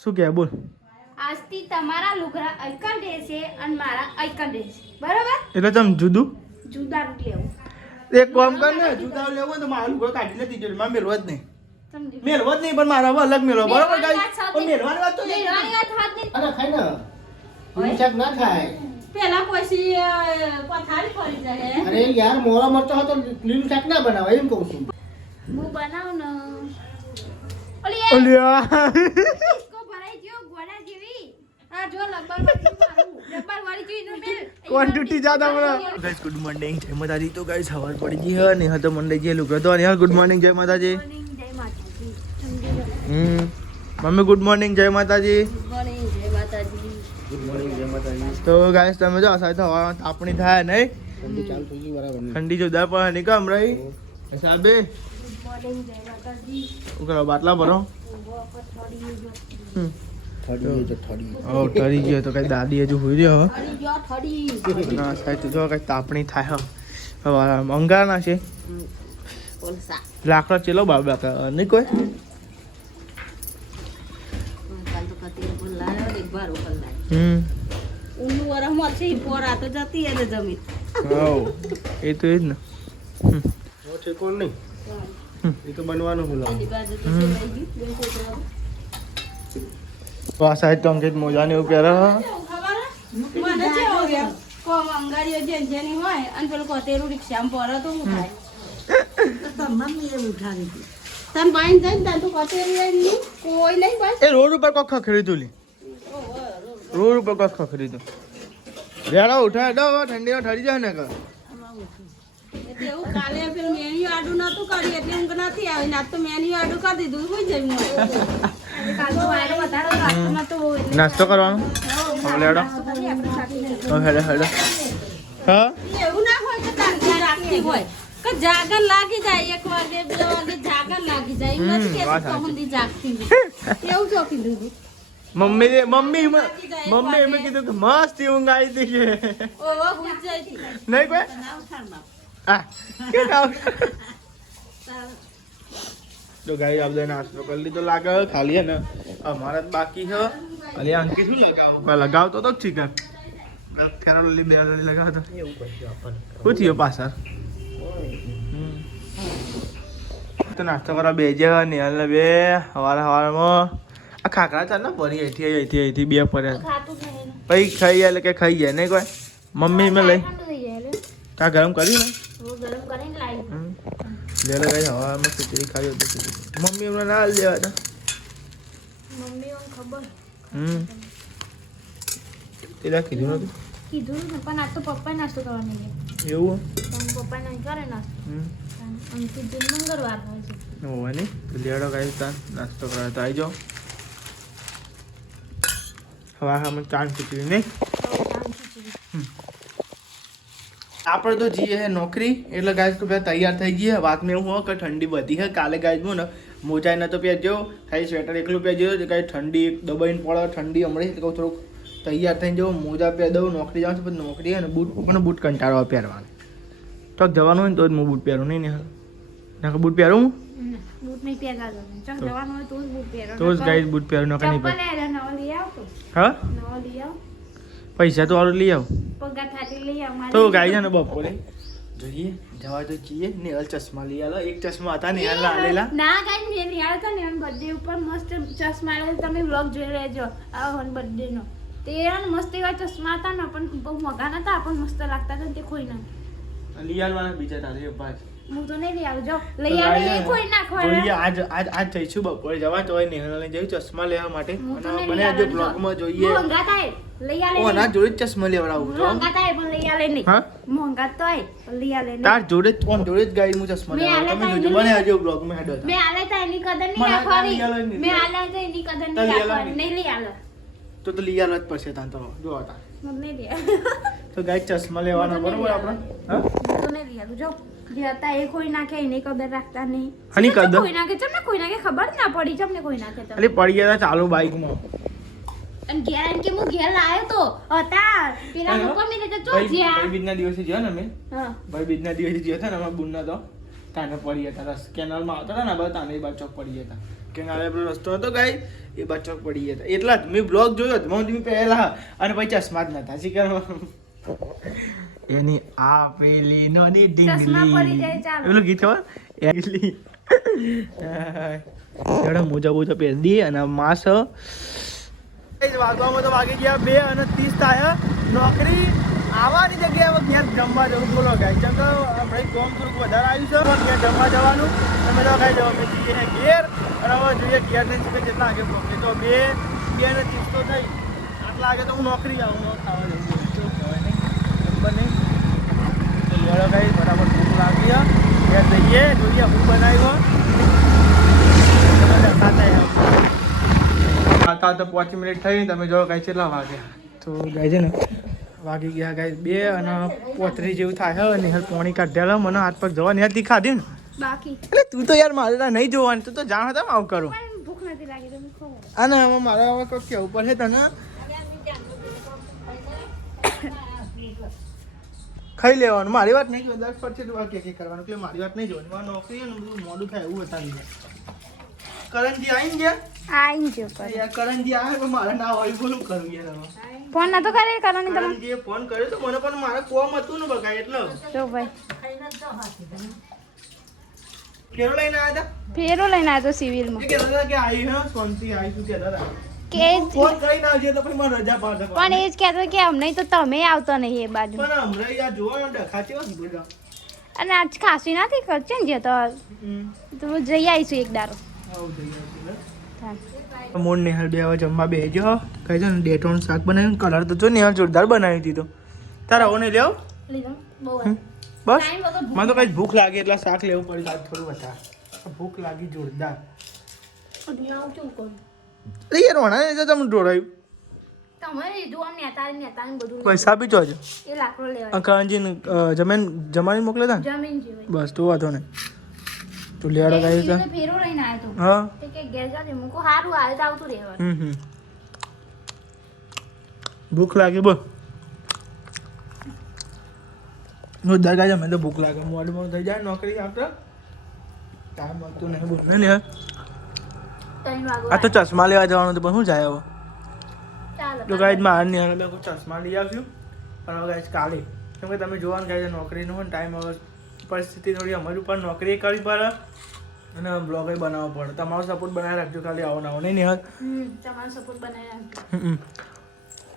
શું કે બોલ? આજથી તમારા લુગડા આઈકન રહેશે અને મારા આઈકન રહેશે, બરાબર? એટલે તમે જુદું જુદા લેવું. એક કામ કર ને, જુદા લેવું હોય તો મારા લુગડા કાઢીને તિજોરીમાં મેલવા જ નહીં. સમજી મેલવા જ નહીં, પણ મારા હવે અલગ મેળવો, બરાબર ગાઈસ? પણ મેલવાની વાત તો નહીં. મેળવાની વાત હાથ નહીં. અરે ખાય ને હિંસક ના થાય. પેલા પછી પથારી પડી જાય. અરે યાર મોળો મરતો હતો લીલું શાક ના બનાવાય એમ કહું છું. હું બનાવું ને ઓલી અલ્યા ડિસ્કો ભરાઈ ગયો ગોળા જેવી. આ જો લબ્બર વાળી જોઈ નો મેલ ક્વોન્ટિટી જ્યાદા બરા. ગાઈસ ગુડ મોર્નિંગ, જય માતાજી. તો ગાઈસ સવાર પડી ગઈ હે ને તો મંડે જે લુગડા તો અને ગુડ મોર્નિંગ, જય માતાજી. જય માતાજી. મમ્મી ગુડ મોર્નિંગ, જય માતાજી. મોર્નિંગ જય માતાજી. ગુડ મોર્નિંગ જય માતાજી. તો ગાઈસ તમે જો સાહેબ હવા આપણી થાય નહીં, ઠંડી ચાલુ થઈ ગઈ બરાબર ને. ઠંડી જોરદાર પડે નહીં કામ રહી સાહેબે. મોર્નિંગ જય માતાજી. શું કરો બાટલા ભરો? ઠડી તો ઠડી. ઓ ઠરી ગયો તો કઈ દાદી હજુ હોઈ રહ્યો હવે. અરે જો થડી ના સાહેબ તો જો કઈ તાપણી થાય હવે અંગાર ના છે ઓલસા લાકડા ચેલો બાબા નહીં કોઈ. કાલ તો કતી બોલાયો એક બાર બોલાયો ઉનું વરહમાં છે પોરા તો જતી એને જમીન હા એ તો એ જ ને. ઓ છે કોણ નહીં એ તો બનવાનું હું લાવું. એની બાજુ તો છે લઈ ગઈ બે છોકરાઓ તો આ સાહેબ તો અંકિત મોજા ને એવું પહેરે ખબર મને છે હો ગયા કોમ અંગાડીઓ જેની હોય અને પેલું કોતેરું રિક્ષામાં પોરો તો હું થાય તો મમ્મી એ ઉઠાડી હતી તમ બાઈન જઈને તને તો કોતેરું લઈ કોઈ નહીં બસ એ રોડ ઉપર કોક ખરીદું લી રોડ ઉપર કોક ખરીદું વેળા ઉઠાય દો ઠંડીમાં ઠરી જાય ને કર. એટલે એવું કાલે પેલું મેન્યુ આડું નતું કર્યું એટલે ઊંઘ નથી આવી ને આજ તો મેન્યુ આડું કરી દીધું કોઈ જઈ નાસ્તો કરવાનો હવે લેડો હેડો હેડો. હા એવું ના હોય કે તાર રાખતી હોય કે જાગર લાગી જાય 1 વાગે 2 વાગે જાગર લાગી જાય એમ નથી કે વાત સાચી. સુધી જાગતી એવું જો કીધું મમ્મી એમ કીધું કે મસ્ત ઊંઘ આવી હતી કે ઓવા ભૂલ જાય છે નહીં કોઈ આ કે ખાવ. તો ગાઈ આપણે નાસ્તો કરી લીધો લાગે ખાલી હે ને અમારા જ બાકી છે. અલી અંકિત શું લગાવતો તો ચિકન ફેરોલી બેરોલી લગાવતો એવું કશું આપણને શું થયું પાછળ. તો નાસ્તો કરવા બેજે ને હાલ બે સવારમાં આ ખાખરા ચાલ ને ભરી અહીંથી બે પડ્યા ખાતું નહીં પછી ખાઈ જાય એટલે કે ખાઈ જાય નહીં કોઈ. મમ્મી મેં લઈ ઠંડુ થઈ જાય એટલે ત્યાં ગરમ કર્યું ને હું ગરમ કરીને લાવી લે ગઈ હવામાં ખીચડી ખાઈ હતી. મમ્મી એમને ના લેવા હતા. મમ્મી ઓન ખબર પેલા કીધું નતું કીધું ને પણ આજ તો પપ્પા નાસ્તો કરવાની છે એવું પણ પપ્પા નહીં કરે નાસ્તો અંકિત દિન મંગળવાર હોય છે હોવા નહીં તો લેડો ગાઈ તાન નાસ્તો કરવા તો આવી જાઓ. હવા અમે ચાંદ ખીચડી નહીં આપણે તો જઈએ હે નોકરી એટલે ગાય તો પેલા તૈયાર થઈ ગઈ. વાતમાં એવું હોય કે ઠંડી બધી હે કાલે ગાય હું ને મોજા નતો પહેરજો ખાલી સ્વેટર એકલું પહેરજો કાંઈ ઠંડી દબાઈને પડે ઠંડી હમણાં કહું થોડુંક તૈયાર થઈને જવું મોજા પહેર દઉં નોકરી જવાનું છે. પછી નોકરી હે ને બૂટ પણ બૂટ કંટાળો પહેરવાનો તો જવાનું હોય ને તો જ હું બૂટ પહેરું નહીં ને ના બૂટ પહેરું બૂટ નહીં પહેરવા ચમ જવાનું હોય તો જ બૂટ પહેરો તો જ ગાય બૂટ પહેરું નકા નહીં પહેર. ચપ્પલ નવો લઈ આવતો હા નવો લઈ આવ પૈસા તો લઈ આવ પગાર થાતી લઈ આવ તો ગાય છે ને બપોરે જોઈએ જવા તો જઈએ નેહલ ચશ્મા લઈ આલો. એક ચશ્મા હતા નેહલ લાલેલા ના ગાઈ મેં નિહાળ તો ને બર્થડે ઉપર મસ્ત ચશ્મા આલે તમે વ્લોગ જોઈ લેજો આ હન બર્થડે નો તે મસ્ત એવા ચશ્મા હતા ને પણ બહુ મોંઘા નતા પણ મસ્ત લાગતા હતા ને તે ખોઈ ના લઈ આવવાના બીજા તારે પાંચ હું તો નહીં લઈ આવજો લઈ આવે એ ખોઈ નાખવા જોઈએ આજ જઈશું બપોરે જવા તો નેહલને જઈ ચશ્મા લેવા માટે હું તો અને નહીં મને લઈ આજે આવવાની બ્લોગમાં જોઈએ મોંઘા થાય લઈ આલે ઓ ના જોડે જ ચશ્મા લેવડાવું તો મોંઘા થાય પણ લઈ આલે નહીં હા મોંઘા તો આય પણ લઈ આલે નહીં તાર જોડે જ કોણ જોડે જ ગાડી હું ચશ્મા મેં લેવડાવું આલે તમે તો જોજો એની મને આજે બ્લોગમાં હેડો મેં આલે તો એની કદર નહીં મને રાખવાની લઈ આલે નહીં. મેં આલે તો એની કદર તો નહીં લઈ આલે રાખવાની નહીં લઈ આલે તો લઈ આવવા જ પડશે તાન તો જો હતા મને નહીં લઈ આલે તો ગાય ચશ્મા લેવાના બરોબર આપણે હા હું તો નહીં લઈ આલું જો જે હતા એ ખોઈ નાખે એની કદર રાખતા નહીં આની કદર? ખોઈ નાખે ચમને ખોઈ નાખે ખબર જ ના પડી ચમને ખોઈ નાખે તો અરે પડી ગયા હતા ચાલુ બાઈકમાં અને ઘેર એમ કે હું ઘેર લાયો તો હતા પેલા લોકો મેં તો ચો જ્યા ભાઈ બીજના દિવસે જ્યો ને અમે હા ભાઈ બીજના દિવસે જ્યો હતા ને અમારા બુનના તો તાને પડી હતા રસ કેનાલમાં આવતા હતા ને બધા તાને બાર ચોક પડી હતા કેનાલે પેલો રસ્તો હતો ગાય એ બચક પડી ગયા હતા એટલા જ મેં બ્લોગ જોયો હતો હું પહેલા અને પછી ચશ્મા જ નતા શીખર એની આ પેલી નોની ઢીંગલી પેલું ગીત ખબર એલી એડા મોજા બોજા પહેરી દઈએ અને માસ વાગવામાં તો વાગી ગયા 2:30 થાય નોકરી આવવાની જગ્યાએ ઘેર જમવા જવું બોલો ગાય કેમ તો ભાઈ કોમ થોડુંક વધારે આવ્યું છે ઘેર જમવા જવાનું તમે તો ખાઈ જવા મેં જઈએ ઘેર અને હવે જોઈએ ઘેર ને જેટલા આગે પહોંચે તો 2:30 તો થઈ આટલા આગે તો હું નોકરી આવું ખાવા જવું ખબર નહીં બરાબર નહીં તો બોલો ગાય બરાબર ભૂખ લાગી ઘેર જઈએ જોઈએ હું બનાવ્યો ખાતા તો 5 મિનિટ થઈ તમે જો ગાય કેટલા વાગ્યા તો ગાય છે ને વાગી ગયા ગાય 2:35 જેવું થાય અને હાલ પાણી કાઢ્યા મને હાથ પગ જવા નહીં હતી ખાધી ને બાકી એટલે તું તો યાર મારે નહીં જોવાની તું તો જાણ હતા આવું કરું ભૂખ નથી લાગી તો ખબર અને હવે મારા હવે કોઈ કેવું પડે તને ખાઈ લેવાનું મારી વાત નહીં જોઈ 10 પરથી કે કરવાનું કે મારી વાત નહીં જોવાની મારે નોકરી ને બધું મોડું થાય એવું બતાવી કરણજી આવીને ગયા આઈ જો યાર કરણજી આવે પણ મારે ના હોય બોલું કરું યાર હવે ફોન નતો કરે કરવાની તમે કરણજીએ ફોન કર્યો તો મને પણ મારે કોમ હતું ને બકા એટલે જો ભાઈ ફેરો લઈને આવ્યા હતા ફેરો લઈને આવ્યો તો સિવિલમાં એ કહેતા હતા કે આવી હે શાંતિ આવી તું કહેતા હતા કે ફોન કરીને આવજે તો પછી મને રજા પાડે પણ એ જ કહેતો કે અમને તો તમે આવતો નહીં એ બાજુ પણ હમણાં યાર જોવા ડખાચી વાત બોલ્યા અને આજ ખાસી નથી કરશે ને જે તો જઈ આવીશું એક દારો મોડ નેહલ બે હવે જમવા બેસજો કહે છે ને ડેટોન શાક બનાવ્યું કલર તો જો નેહલ જોરદાર બનાવી દીધો તારા આવો નહીં લેવો બસ મને તો કઈ ભૂખ લાગી એટલે શાક લેવું પડ્યું આજ થોડું વધારે ભૂખ લાગી જોરદાર યાર વણા ને તમે ઢોળાયું પૈસા બી જોજો કાંજીને જમાની મોકલે તા બસ તો વાંધો નહીં તું લેવાડો ગાઈ તો ફેરો લઈને આવ્યો તો હા તે કે ઘેર જાજે મુકો હારું આવે તો આવતું રહેવાનું ભૂખ લાગે બોલ નો દરગાહ જમે તો ભૂખ લાગે મોડમાં થઈ જાય નોકરી આવતા ટાઈમ મળતું નહીં બોલ ને આ તો ચશ્મા લેવા જવાનું તો પણ શું જાય હવે તો ગાઈડ માર ને હવે ચશ્મા લઈ આવશું પણ હવે ગાઈડ કાલે કેમ કે તમે જોવાનું ગાઈડ નોકરીનો હોય ટાઈમ હવે પરિસ્થિતિ થોડી અમારી ઉપર નોકરી કરવી પડે અને બ્લોગ બનાવવો પડે તમારો સપોર્ટ બનાવી રાખજો ખાલી આવો ના નહીં નિહાલ તમારો સપોર્ટ બનાવી રાખજો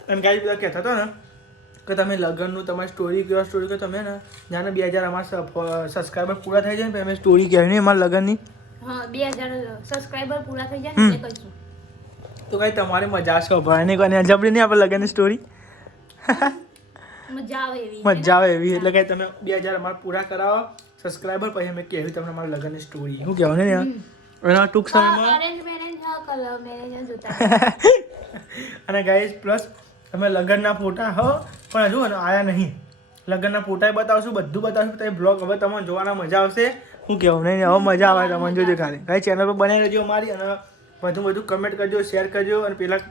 અને ગાઈડ બધા કહેતા હતા ને કે તમે લગ્નનું તમારી સ્ટોરી કેવા સ્ટોરી કે તમે ને જાણે 2000 અમારા સબસ્ક્રાઈબર પૂરા થઈ જાય ને અમે સ્ટોરી કહેવી નહીં અમારા લગ્નની હા 2000 સબસ્ક્રાઈબર પૂરા થઈ જાય ને એટલે કહીશું તો કાંઈ તમારી મજા આવશે ભાઈ નહીં કોને જબરી નહીં આપણે લગ્નની સ્ટોરી મજા આવે એવી એટલે કે તમે 2000 અમારા પૂરા કરાવો સબસ્ક્રાઈબર પછી અમે કહેવી તમને અમારા લગ્નની સ્ટોરી શું કહેવું ને એના ટૂંક સમયમાં અરેન્જ મેરેજ હા કલર મેરેજ જોતા અને ગાઈસ પ્લસ તમે લગ્નના ફોટા હો પણ હજુ આયા નહીં લગ્નના ફોટા બતાવશું બધું બતાવશું તો એ બ્લોગ હવે તમને જોવાના મજા આવશે શું કહેવું નહીં હવે મજા આવે તમને જોજો ખાલી ગાઈ ચેનલ પર બનાવી રહેજો અમારી અને બધું કમેન્ટ કરજો શેર કરજો અને પેલા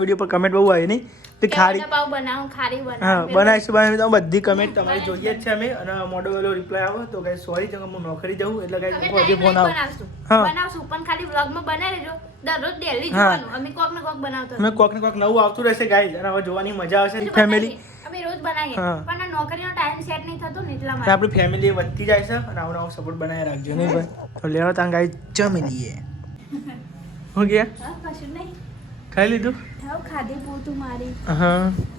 વિડીયો પર કમેન્ટ બહુ આવી નહીં તો ખારી બનાવો ખારી બનાવો હા બનાવીશું તો બધી કમેન્ટ તમારી જોઈએ જ છે અમે અને મોડો વેલો રિપ્લાય આવે તો ગાઈસ સોરી જો હું નોકરી જવું એટલે ગાઈસ હજી ફોન આવે હા બનાવશું પણ ખાલી વ્લોગમાં બનાવી લેજો દરરોજ ડેલી જોવાનું અમે કોક ને કોક બનાવતો અમે કોક ને કોક નવું આવતું રહેશે ગાઈસ અને હવે જોવાની મજા આવશે ફેમિલી અમે રોજ બનાવીએ પણ આ નોકરીનો ટાઈમ સેટ નહીં થતો ને એટલા માટે આપણી ફેમિલી વધતી જાય છે અને આવો સપોર્ટ બનાવી રાખજો નહીં ભાઈ તો લેવા તાં ગાઈસ જમી લઈએ હો ગયા કશું નહીં ખાઈ લીધું ખાધી પૂરતું મારી હા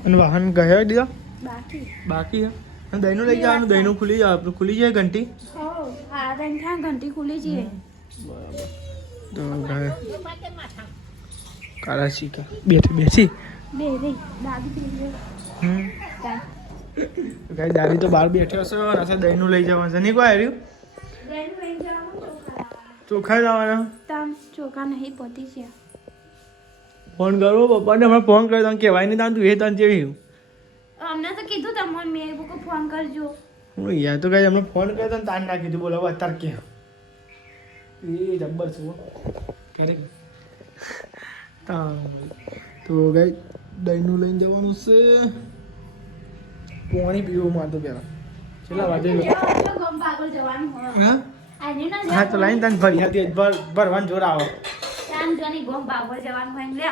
અને વાહન ગયા દીધા બાકી હે દહીંનું લઈ જવાનું દહીંનું ખુલી જાય આપણું ખુલી જાય ઘંટી ઘંટી ખુલી જઈએ તો કાળા શીખા બેસી દાદી તો બહાર બેઠ્યો હશે અને દહીંનું લઈ જવાનું છે નહીં કોઈ આવ્યું ચોખા જવાના ચોખા નહીં પતી છે ફોન કરવો પપ્પાને હમણાં ફોન કર્યો તને કહેવાય નહીં તું એ તને જેવી અમને તો કીધું તમને મેં લોકો ફોન કરજો હું યાર તો કઈ હમણાં ફોન કર્યો તને તાન ના કીધું બોલો હવે અત્યારે કે એ જબ્બર છું ક્યારેક તો ગઈ દહીંનું લઈને જવાનું છે પાણી પીવું મારતો પહેલાં છેલ્લા વાગે હા તો લાઈને તને ભરી હતી ભરવાનું જોર આવે તાન જોની ગોમ બાબર જવાનું હોય ને લે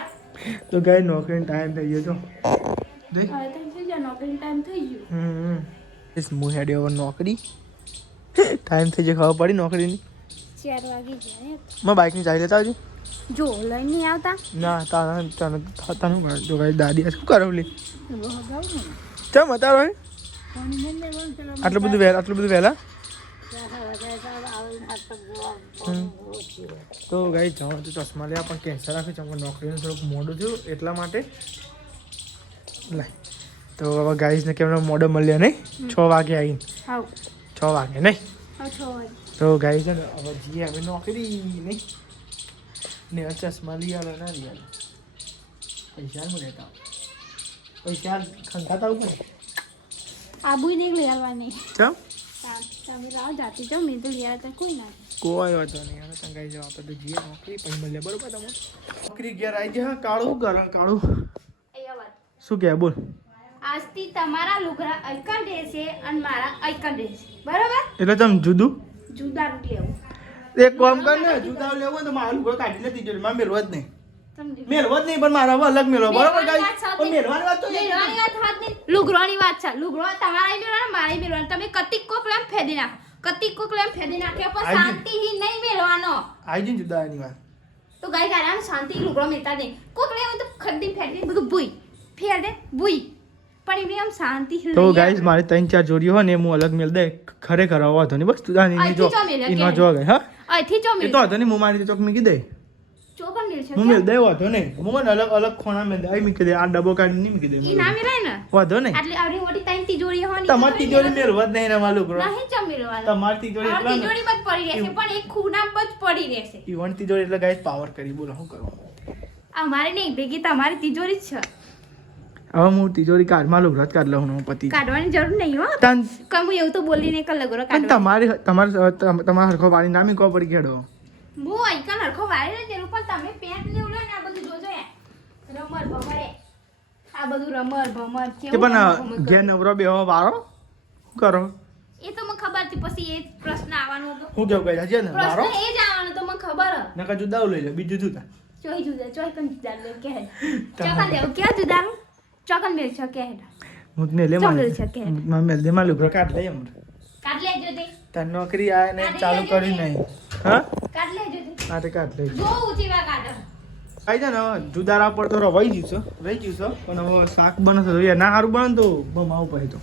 તો ગાય નોકરીનો ટાઈમ થઈ ગયો તો દે હવે તો થઈ ગયો નોકરી ટાઈમ થઈ ગયો ઇસ મુહેડી ઓવર નોકરી ટાઈમ થઈ ગયો ખબર પડી નોકરીની 4 વાગી ગયા માં બાઈક ની ચાલી લેતા આવજો જો લઈને નહીં આવતા ના તાનું જો ગાય દાદી શું કરાવલી બહગાવ ને ચમ હતા ભાઈ કોણ મને બોલ ચલો આટલું બધું વહેલા તો ગાઈ જવાનું તો ચશ્મા લેવા પણ કેન્સર રાખ્યું છે અમારે નોકરીનું થોડુંક મોડું થયું એટલા માટે લે તો હવે ગાઈસને કેમ મોડો મળ્યો નહીં 6 વાગે આવીને આવ 6 વાગે નહીં આવ 6 વાગે તો ગાઈ છે ને હવે જઈએ હવે નોકરી નહીં ને ચશ્મા લઈ આલો ના લઈ આલો પૈસા હું લેતા પૈસા ખંખાતા આવું ને આબુ નહીં લઈ આવવાની ચમ તમે લાવ જાતી જાઓ મેં તો લઈ આવતા કોઈ ના કોઈ વાંધો નહીં હવે તમે ગાઈ જાઓ આપણે તો જઈએ નોકરી પછી મળીએ બરોબર તમે નોકરી ઘેર આવી ગયા કાળું કરે કાળું અહીંયા વાત શું કહે બોલ આજથી તમારા લુગડા અઈકન રહેશે અને મારા અઈકન રહેશે બરાબર એટલે તમે જુદું જુદા રૂટ લેવું એક કામ કર ને જુદા લેવું હોય તો મારું લુગડો કાઢી નથી જોડે મારે મેળવા જ નહીં સમજી મેળવો જ નહીં પણ મારા હવે અલગ મેળવો બરોબર ગાઈ પણ મેળવાની વાત તો લેવાની વાત હાથ નહીં લુગરોની વાત છે લુગરો તમારા મેળવાનો મારી મેળવાનો તમે કતિક કોક લેમ ફેદી નાખો કતિક કોક લેમ ફેદી નાખ્યા પણ શાંતિથી નહીં મેળવાનો આવી જઈને જુદાની વાત તો ગાય ગાયને શાંતિ લુગરો મેળતા નહીં કોક લેવું તો ખદ્દી ફેદી બધું ભૂઈ ફેર દે ભૂઈ પણ એમને આમ શાંતિ તો ગાઈસ મારી 3-4 જોડીઓ હોય ને હું અલગ મેળ દે ખરેખર આવો હતો ને બસ જુદાની જો ઈનો જો ગઈ હા અહીંથી ચો એ મેળ તો હતો ને હું મારી ચોક મૂકી દે ચોકન મેળ છે હું મેળ દે વાંધો નહીં હું મને અલગ અલગ ખોણા મેળ દે આ મૂકી દે આ ડબ્બો કાઢી નહીં મૂકી દે ઈ ના મેળાય ને વાંધો નહીં આટલી આવડી મોટી ત્રણ તિજોરી હોવાની તમારી તિજોરી મેળવા જ નહીં ને માલું કરો નહીં ચો મેળવાનો તમારી તિજોરી એટલા ને તિજોરી બધ પડી રહેશે પણ એક ખૂણા બધ પડી રહેશે ઈવન તિજોરી એટલે ગાઈસ પાવર કરી બોલો શું કરું અમારે નહીં ભેગી તમારી તિજોરી જ છે હવે હું તિજોરી કાઢમાં લુગડો જ કાઢ લઉં હું પતિ કાઢવાની જરૂર નહીં હો તન કમ હું એવું તો બોલી નહીં કે લગરો પણ કાઢો તમારા હરખો પાણી નામી કો પડી ખેડો હું આઈકન હરખો વાળી ને તેનું પણ તમે પેન્ટ લેવું લો ને આ બધું જોજો એ રમર ભમરે આ બધું રમર ભમર કે કેવું પણ રમર ભમર ઘેર નવરો બેહો વારો શું કરો એ તો મને ખબર હતી પછી એ જ પ્રશ્ન આવવાનો હતો હું કેવું કહે છે ને વારો પ્રશ્ન એ જ આવવાનો તો મને ખબર હ નકા જુદાવ લઈ લે બીજું જુદા ચોઈ જુદા ચોઈ કન જુદા લે કે ચોકન લેવું ક્યાં જુદા ચોકન મેલ છો કે હું ને લે ચાલ છે કે માં મેલ દે માં લુગડો કાઢ લઈ અમર કાઢ લેજો તે તન નોકરી આય ને ચાલુ કરી નહીં હા કાઢ લેજો તે આ તે કાઢ લઈ જો ઊંચી વા કાઢો આઈ જા ને જુદારા પર તો રહી ગયું પણ હવે શાક બને તો ના સારું બને તો બમાવું પડે તો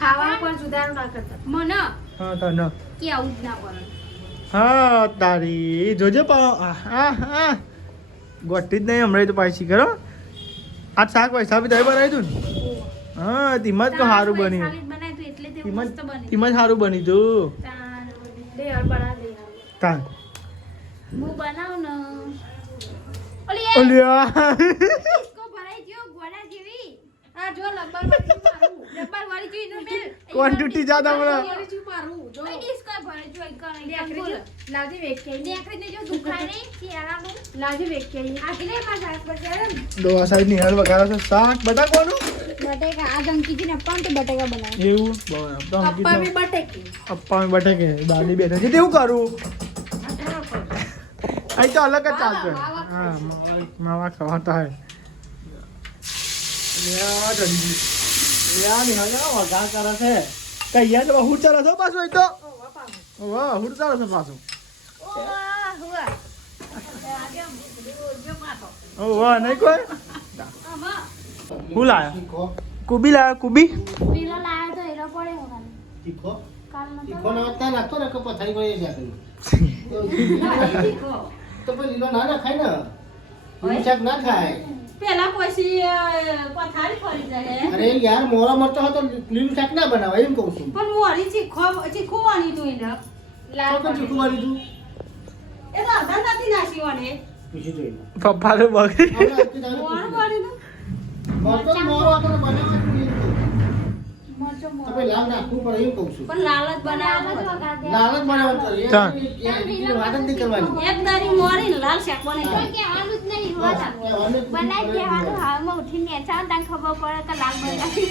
ખાવા પર જુદારું ના કરતા મને હા તા ન કે આવું જ ના પડે હા તારી જોજે ગોટી જ નહીં હમણાં તો પાછી કરો આ શાક પૈસા બી તમે બનાવી તું ને હા તેમાં જ તો સારું બન્યું તેમાં જ સારું બન્યું તું તાન હું બનાવું ને ઓલી ઓલ્યા इसको भराई जो गोड़ा जेवी आ जो लब्बर वाली मारू लब्बर वाली जो इनो में क्वांटिटी ज्यादा बड़ा जो मारू जो इसको भराई जो इनका नहीं लाजे वेख के ने आखिर ने जो दुखाय नहीं सियारा नु लाजे वेख के आखिर में जात पर जाए દો આ સાઈડ ની હળ વગાડો છે શાક બટા કોનું बटेका आ अंकी जी ने अप्पा तो बटेका बनाए એવું अप्पा भी बटेकी અપ્પા મે બટે કે દાદી બેઠા છે તેવું કરું અહીં તો અલગ જ ચાલતો હા માવા ખવાતા હે લ્યા જલ્દી લ્યા ની હળા વગા કરે છે કઈયા તો હું ચાલે છો પાછો અહીં તો વાહ હું ચાલે છે પાછો ઓ વાહ નહીં કોઈ હું લાયા તીખો કુબી લાયા કુબી पीला लाया तो एरा पड़े होगा તીખો काल न તીખો ના હતા નાખતો ને કે પથારી કોઈ જાય તો પછી લીલો ના ના ખાય ને લીલું શાક ના ખાય પેલા પછી પથારી પડી જાય અરે યાર મોળા મરતો હતો લીલું શાક ના બનાવાય એમ કહું છું પણ મોરી ચીખવાની તું એને તો ચીકુ વાળી તું એ તો અધર નથી નાસી વને પૂછી જોઈ પપ્પા તો બગડી મોર પડી નું મરતો મોળો હતો ને બનાવવા મરચો મોર તમે લાવ નાખવું પડે એમ કહું છું પણ લાલ જ બનાવવો લાલ જ બનાવવાનું છે ચાલ. વાત જ નહીં કરવાની એક દારી મોરી ને લાલ શાક બને હા. કહેવાનું જ નહીં હા, કહેવાનું જ નહીં. બનાવી દેવાનું હાલમાં ઉઠીને એચા તને ખબર પડે કે લાલ બનાવી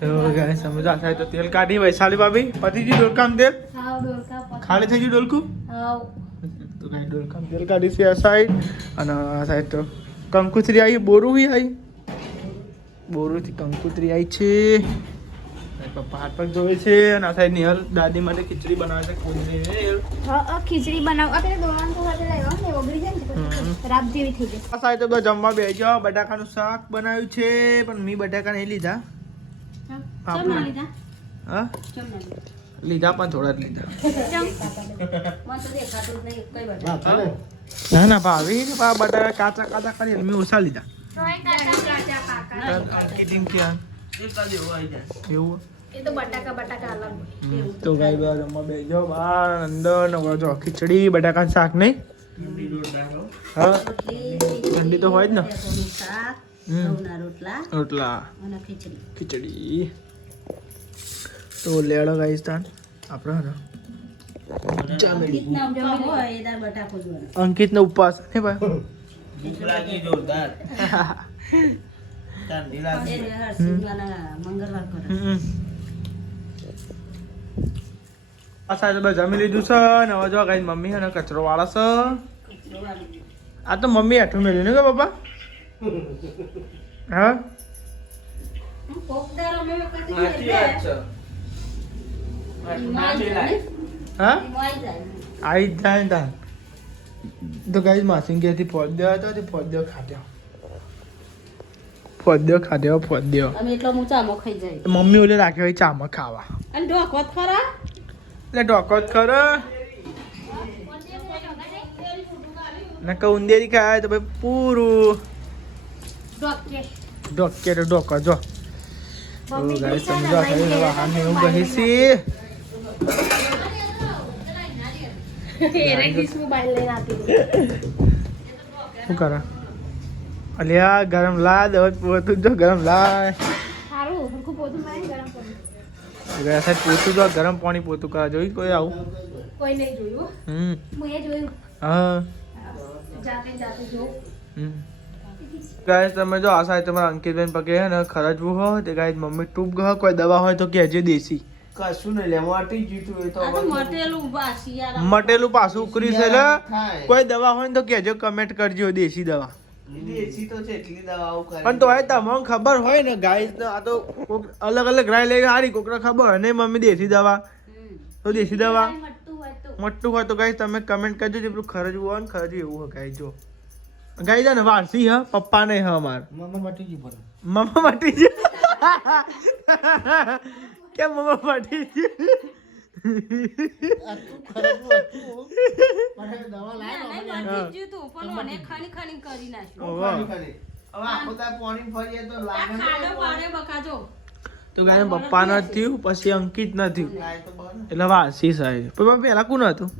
તો ગાય સમજા થાય તો તેલ કાઢી વૈશાલી ભાભી પતિજી ડોલકામ તેલ હાવ ડોલકા ખાલી થઈ ગયું ડોલકું હાવ તો કાંઈ ડોલકામ તેલ કાઢી છે આ સાઈડ અને આ સાઈડ તો કંકુતરી આવી બોરું આવી બોરુંથી કંકુતરી આવી છે પપ્પા હાથ પગ ધોવે છે અને આ સાઈડ નિહલ દાદી માટે ખીચડી બનાવે છે ખોદરી ખીચડી બનાવ આપણે દોવાન તો સાથે લાવ્યો ને ઓગળી જાય ને પછી રાબ જેવી થઈ જાય આ સાઈડ તો બધા જમવા બેસી જાઓ બટાકાનું શાક બનાવ્યું છે પણ મેં બટાકા નહીં લીધા હા લીધા પણ થોડા જ લીધા ના ના ભાવી બટાકા કાચા કાચા કરી મેં ઓછા લીધા એવું એ તો બટાકા અલગ તો ગાઈ બધા જમવા બેસી જાઓ બહાર અંદર ને જો ખીચડી બટાકાનું શાક નહીં હા ઠંડી તો હોય જ ને રોટલા ખીચડી તો લેડો ગાઈસ્તાન આપણે અંકિત ને ઉપવાસ હે ભાઈ આ સાહેબ બસ જમી લીધું છે ને હવે જો કઈ મમ્મી અને કચરો વાળા છે આ તો મમ્મી હેઠું મેળ્યું ને કે પપ્પા હા હા આવી જ જાય તા તો ગાઈસ માસી ઘેરથી ફોદ્યો હતો તે ફોદ્યો ખાધ્યો અમે એટલો હું ચામો ખાઈ જાય મમ્મી ઓલે રાખ્યો હોય ચામાં ખાવા અને ઢોકવત ખરા એટલે ઢોકો જ ખરો નકા ઉંદેરી ખાય તો ભાઈ પૂરું ઢોકે તો ઢોકો જો ગાઈસ સમજો ખાલી વાહન એવું કહીશી શું કરે અલ્યા ગરમ લા દવા પોતું જો ગરમ લાય સારું હરખું પોતું મારી ગરમ કરું પોતું જો ગરમ પાણી પોતું કરે જોઈ કોઈ આવું કોઈ નહીં જોયું હું એ જોયું હા જાતે જોઉં ગાઈસ તમે જો આ સાહેબ તમારા અંકિતબેન પગે હે ને ખરજવું હોય તે ગાઈસ મમ્મી ટૂપ ગહ કોઈ દવા હોય તો કહેજે દેશી કશું નહીં લેવા માટે જીતું એ તો મટેલું પાછું ઉકરી છે લે કોઈ દવા હોય ને તો કહેજો કમેન્ટ કરજો દેશી દવા દેશી તો છે એટલી દવાઓ કરે પણ તો હવે તમને ખબર હોય ને ગાઈસ આ તો કોક અલગ અલગ રાય લઈ હારી કોકને ખબર હોય ને મમ્મી દેશી દવા તો દેશી દવા મોટું હોય તો ગાઈસ તમે કમેન્ટ કરજો જે પેલું ખરજવું હોય ને ખરજવું એવું હોય ગાઈસ જો ગાઈ જા ને વારસી હ પપ્પા નહીં હ અમાર મમ્મા મટી ગયું પણ મમ્મા મટી ગયું કેમ મમ્મા મટી ગયું તો ગાય પપ્પા ન થયું પછી અંકિત ન થયું એટલે વારસી સાહેબ પપ્પા પેલા કોણ હતું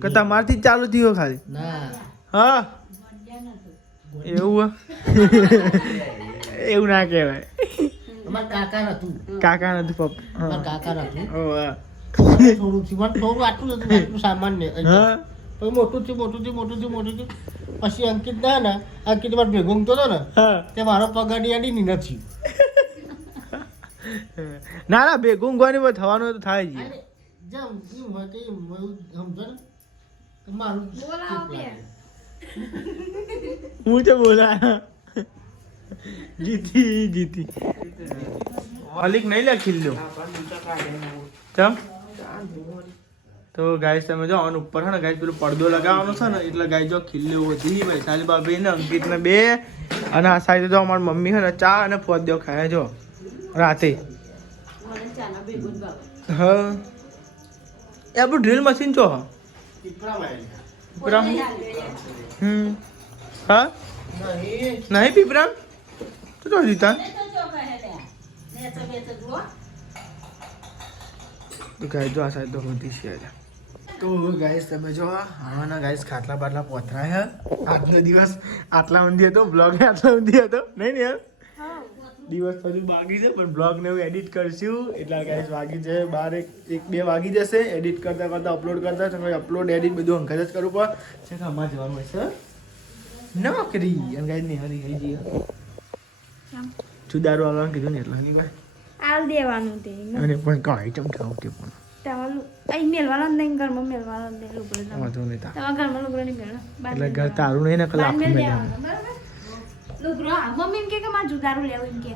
કે તમારથી જ ચાલુ થયું ખાલી હા એવું એવું ના કહેવાય કાકા નથી પપ્પા થોડું આટલું સામાન્ય મોટું થયું પછી અંકિત ને અંકિત મારે ભેગું તો હતો ને તે મારો પગાડી અડી નથી ના ના ભેગું ઊંઘવાની થવાનું તો થાય જ હું તો બોલા જીતી માલિક નહીં લખી લો ચમ તો ગાઈસ તમે જો આન ઉપર છે ને ગાઈસ પેલું પડદો લગાવવાનો છે ને એટલે ગાઈસ જો ખીલ્લે વધી વૈશાલી ભાભી ને અંકિત ને બે અને આ સાઈડ તો અમારી મમ્મી છે ને ચા અને ફોદ્યો ખાય જો રાતે હા એ આપણું ડ્રીલ મશીન છો હા નહીં પીપરા તો જો જીતા તો ગાઈસ જો આ સાઈડ તો બધી છે તો ગાઈસ તમે જો હવાના ગાઈસ ખાટલા બાટલા પોથરાય આજનો દિવસ આટલા ઊંધી હતો બ્લોગ આટલા ઊંધી હતો નહીં ને યાર દિવસ હજુ બાકી છે પણ બ્લોગ ને એવું એડિટ કરશું એટલા ગાઈસ વાગી છે 12-1-2 વાગી જશે એડિટ કરતા અપલોડ કરતા અપલોડ એડિટ બધું અંકલ જ કરવું પડે છે કે અમારે જવાનું હોય છે નોકરી અને ગાઈસ ને હરી ગઈ જઈએ જુદારો આવવાનું કીધું ને એટલે નહીં ભાઈ આલ દેવાનું તે અને પણ કાંઈ ચમચાવું તે પણ તમારું અહીં મેલવાનો જ નહીં ઘરમાં મેલવાનો જ નહીં લુગડો તમે. વાંધો નહીં તા. તમારા ઘરમાં લુગડો નહીં મેળવો. બહાર એટલે મેલ ઘર દેવાનો. તારું નહીં ને બહાર કલાક મેલ મેં દેવાનો, બરાબર? લુગડો હા, મમ્મી એમ કે મારે જુદારું લેવું એમ કે.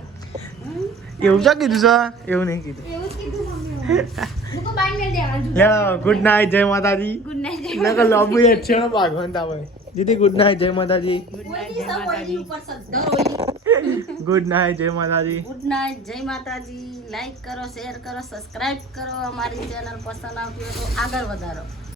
એવું છે કીધું છે એવું નહીં કીધું. એવું જ કીધું મમ્મી. હું તો બહાર મેલ દેવાનો, જુદારું. લે ગુડ નાઇટ જય માતાજી. Good night. નકર લોબુ એ છે ને ભાગવાન તાવે. દીદી ગુડ નાઇટ જય માતાજી. ઓયડી સબ ઓયડી ઉપર સદ્ધર ઓયડી. ગુડ નાઇટ જય માતાજી. ગુડ નાઇટ, જય માતાજી. લાઈક કરો, શેર કરો, સબસ્ક્રાઇબ કરો. અમારી ચેનલ પસંદ આવતી હોય તો આગળ વધારો.